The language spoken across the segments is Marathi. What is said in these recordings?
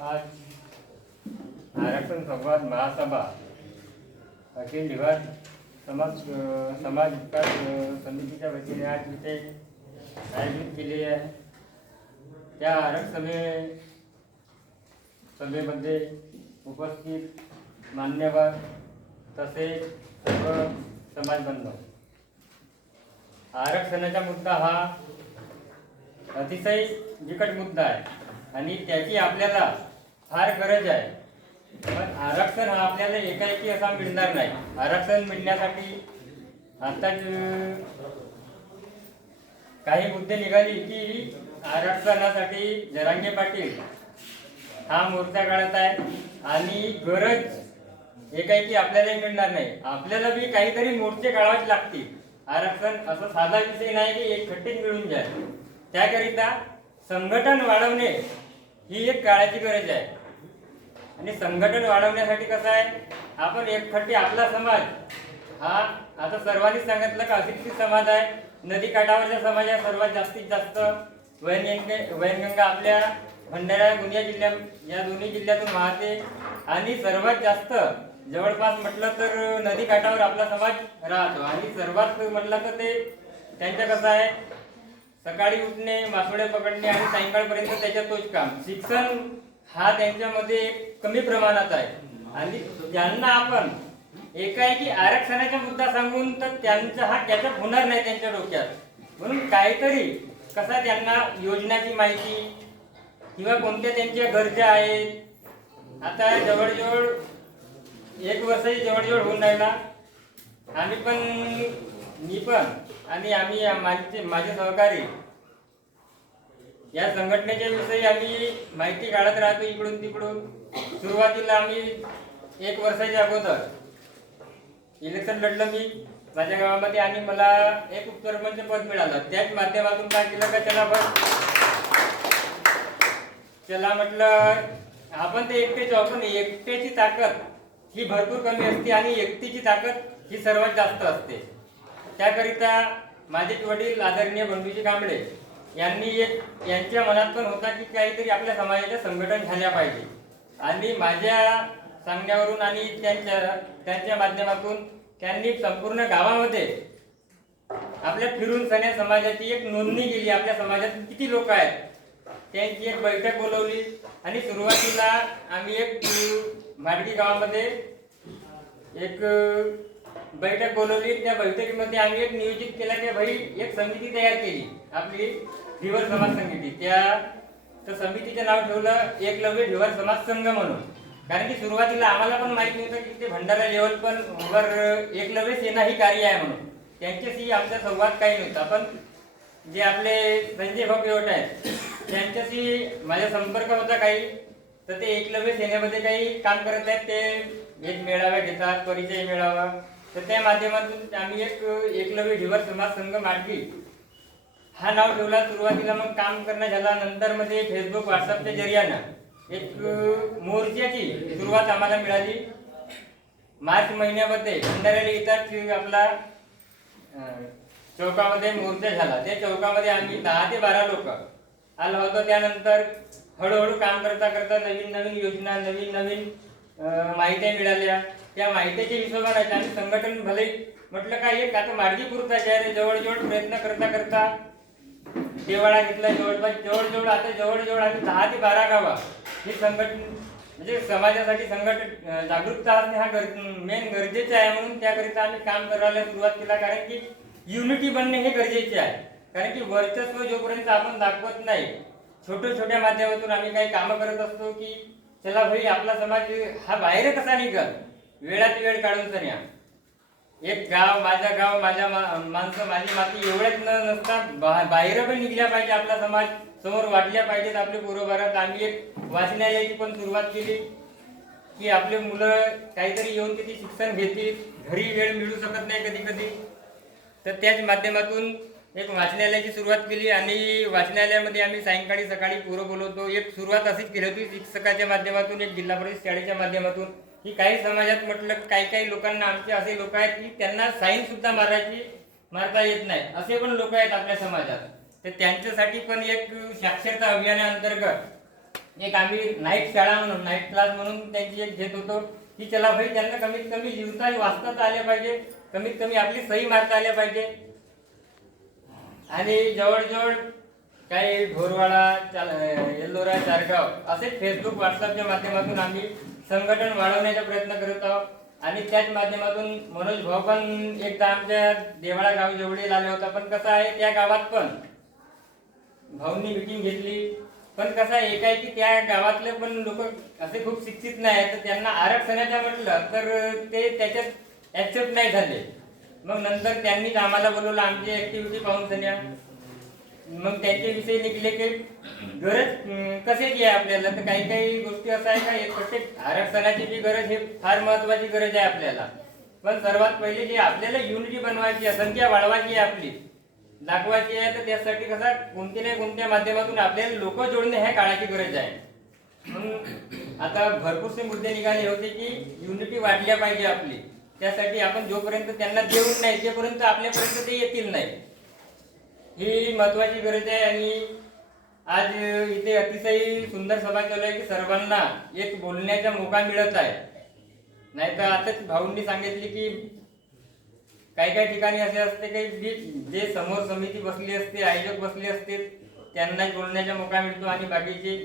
आज आरक्षण संवाद महासभा. अखिल दिवस समाज समाज विकास समितीच्या वतीने आज इथे आयोजित केले आहे. त्या आरक्षणे सभेमध्ये उपस्थित मान्यवर तसेच सर्व समाज बांधव आरक्षणाचा मुद्दा हा अतिशय बिकट मुद्दा आहे आणि त्याची आपल्याला फार गरज आहे. पण आरक्षण हा आपल्याला एकाएकी असा मिळणार नाही. आरक्षण मिळण्यासाठी आता काही मुद्दे निघाले की आरक्षणासाठी जरांगे पाटील हा मोर्चा काढत आहे आणि गरज एकाएकी आपल्यालाही मिळणार नाही. आपल्याला बी काहीतरी मोर्चे काढावेच लागतील. आरक्षण असं साधा विषय नाही की एक खट्टीत मिळून जाईल. त्याकरिता संघटन वाढवणे ही एक काळाची गरज आहे. आणि संघटन वाढवण्यासाठी कसं आहे आपण एकखट्टी आपला समाज हा आता सर्वांनीच सांगितलं का अशिक्षित समाज आहे नदी काठावरचा समाज आहे सर्वात जास्तीत जास्त वैनगंगे वैनगंगा आपल्या भंडारा गोंदिया जिल्ह्या या दोन्ही जिल्ह्यातून वाहते. आणि सर्वात जास्त जवळपास म्हटलं तर नदी काठावर आपला समाज राहतो. आणि सर्वात म्हटलं तर ते त्यांचं कसं आहे सकाळी उठणे मासोळे पकडणे आणि सायंकाळपर्यंत त्याच्या तोच काम. शिक्षण हा त्यांच्यामध्ये कमी प्रमाणात आहे. आणि त्यांना आपण एकाएकी आरक्षणाचा मुद्दा सांगून तर त्यांचा हा त्याच्यात होणार नाही त्यांच्या डोक्यात. म्हणून काहीतरी कसा त्यांना योजनाची माहिती किंवा कोणत्या त्यांच्या गरजा आहेत आता जवळजवळ एक वर्षही जवळजवळ होऊन राहिला. आम्ही पण मी पण आणि आम्ही माझे माझे सहकारी या संघटनेच्या विषयी आम्ही माहिती काढत राहतो इकडून तिकडून. सुरुवातीला आम्ही एक वर्षाच्या अगोदर इलेक्शन लढलं मी माझ्या गावामध्ये आणि मला एक उपसरपंच पद मिळालं. त्याच माध्यमातून काय केलं का त्याला पण त्याला म्हटलं आपण ते एकटेच आपण एकट्याची ताकद ही भरपूर कमी असते आणि एकटीची ताकद ही सर्वात जास्त असते. त्याकरिता माझे वडील आदरणीय बंधूजी कांबळे यांनी एक यांच्या मनात पण होता की काहीतरी आपल्या समाजाचे संघटन झाल्या पाहिजे. आणि माझ्या सांगण्यावरून आणि त्यांच्या त्यांच्या माध्यमातून त्यांनी संपूर्ण गावामध्ये आपल्या फिरून सण्या समाजाची एक नोंदणी केली. आपल्या समाजात किती लोक आहेत? त्यांची एक बैठक बोलवली. आणि सुरुवातीला आम्ही एक भाडगी गावामध्ये एक बैठक बोलवली त्या बैठकीमध्ये आम्ही एक नियोजित केला की भाई एक समिती तयार केली. आपली धिवर समाज समिती. त्या तर समितीचं नाव ठेवलं एकलव्य धिवर समाज संघ म्हणून. कारण की सुरुवातीला आम्हाला पण माहीत नव्हतं की ते भंडारा लेवल पण वर एकलव्य सेना ही कार्य आहे म्हणून. त्यांच्याशी आमचा संवाद काही नव्हता. पण जे आपले संजय भाऊ केवट आहेत त्यांच्याशी माझा संपर्क होता काही. तर ते एकलव्य सेनेमध्ये काही काम करत आहेत ते एक मेळावा घेतात परिचय मेळावा. तर त्या माध्यमातून आम्ही एक एकलव्य ढिवर समाज संघ माडगी हा नाव ठेवला. सुरुवातीला मग काम करणं झाला नंतर मध्ये फेसबुक व्हॉट्सअपच्या जरियानं एक मोर्चाची सुरुवात आम्हाला मिळाली. मार्च महिन्यामध्ये भंडाऱ्याला इथं आपला चौकामध्ये मोर्चा झाला. त्या चौकामध्ये आम्ही दहा ते बारा लोक आलो होतो. त्यानंतर हळूहळू काम करता करता नवीन नवीन योजना नवीन नवीन माहित्या मिळाल्या. त्या माहितीच्या हिशोबाने आणि संघटन भले म्हटलं काय एक आता मार्गी पुरता आहे जवळजवळ प्रयत्न करता करता देवाळा घेतला जवळपास. जवळजवळ आता जवळजवळ आम्ही दहा ते बारा गावा हे संघटन म्हणजे समाजासाठी संघटन जागरूकता असणे हा गर मेन गरजेचं आहे म्हणून त्याकरिता आम्ही काम करायला सुरुवात केला. कारण की युनिटी बनणे हे गरजेचे आहे. कारण की वर्चस्व जोपर्यंत आपण दाखवत नाही छोट्या छोट्या माध्यमातून आम्ही काही कामं करत असतो की चला भाई आपला समाज हा बाहेर कसा निघल? वेळात वेळ काढून सन्या एक गाव माझा गाव माझ्या मा- माणसं माझी माती एवढ्याच न नसता बा- बाहेर पण निघल्या पाहिजे आपला समाज समोर वाढल्या पाहिजेत आपले बरोबरात आम्ही एक वाचनालयाची पण सुरुवात केली की आपले मुलं काहीतरी येऊन तिथे शिक्षण घेतील घरी वेळ मिळू शकत नाही कधी कधी. तर त्याच माध्यमातून एक वाचनालयाची सुरुवात केली आणि वाचनालयामध्ये आम्ही सायंकाळी सकाळी पोरं बोलवतो. एक सुरुवात अशीच केली होती शिक्षकाच्या माध्यमातून एक जिल्हा परिषद शाळेच्या माध्यमातून. की काही समाजात म्हटलं काही काही लोकांना आमचे असे लोक आहेत की त्यांना साईन सुद्धा मारायची मारता येत नाही. असे पण लोक आहेत आपल्या समाजात. तर त्यांच्यासाठी पण एक साक्षरता अभियानाअंतर्गत एक आम्ही नाईट शाळा म्हणून नाईट क्लास म्हणून त्यांची एक घेत होतो. की चला भाई त्यांना कमीत कमी लिहिता वाचता आले पाहिजे. कमीत कमी आपली सही मारता आल्या पाहिजे. आणि जवळजवळ काही ढोरवाडा चाल एल्लोरा चारगाव असे फेसबुक व्हॉट्सअपच्या माध्यमातून आम्ही संघटन वाढवण्याचा प्रयत्न करत आहोत. आणि त्याच माध्यमातून मनोज भाऊ पण एकदा आमच्या देवाळा गाव जेवढे आले होता. पण कसं आहे त्या गावात पण भाऊंनी मिटिंग घेतली. पण कसं आहे एक आहे की त्या गावातले पण लोक असे खूप शिक्षित नाही तर त्यांना आरक्षणाच्या म्हटलं तर ते त्याच्यात ऍक्सेप्ट नाही झाले. मग नंतर त्यांनीच आम्हाला बोलवलं आमची ऍक्टिव्हिटी पाहून सन्या. मग त्यांच्याविषयी निघले की गरज कसे जी आहे आपल्याला? तर काही काही गोष्टी असं आहे का? प्रत्येक आरक्षणाची जी गरज हे फार महत्वाची गरज आहे आपल्याला. पण सर्वात पहिले जे आपल्याला युनिटी बनवायची आहे संख्या वाढवायची आहे आपली दाखवायची आहे तर त्यासाठी कसं कोणत्या नाही कोणत्या माध्यमातून आपल्याला लोक जोडणे ह्या काळाची गरज आहे. म्हणून आता भरपूरसे मुद्दे निघाले होते की युनिटी वाढल्या पाहिजे आपली. त्यासाठी आपण जोपर्यंत त्यांना देऊन नाही तेपर्यंत आपल्यापर्यंत ते येतील नाही. ही महत्वाची गरज आहे आणि आज इथे अतिशय सुंदर सभा चालू आहे की सर्वांना एक बोलण्याचा मोका मिळत आहे. नाही तर आताच भाऊंनी सांगितले की काही काही ठिकाणी असे असते की जे समोर समिती बसली असते आयोजक बसले असते त्यांनाच बोलण्याचा मोका मिळतो आणि बाकीचे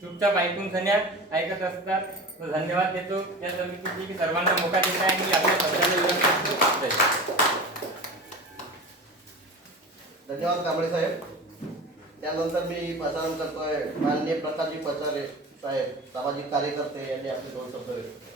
चुपचाप ऐकून सन्या ऐकत असतात. तर धन्यवाद देतो. त्या समितीची की सर्वांना मोका देत आहे आणि आपल्या धन्यवाद कांबळे साहेब. त्यानंतर मी प्रसारण करतोय माननीय प्रकाशजी पचारे साहेब सामाजिक कार्यकर्ते यांनी आपले दोन शब्द व्यक्त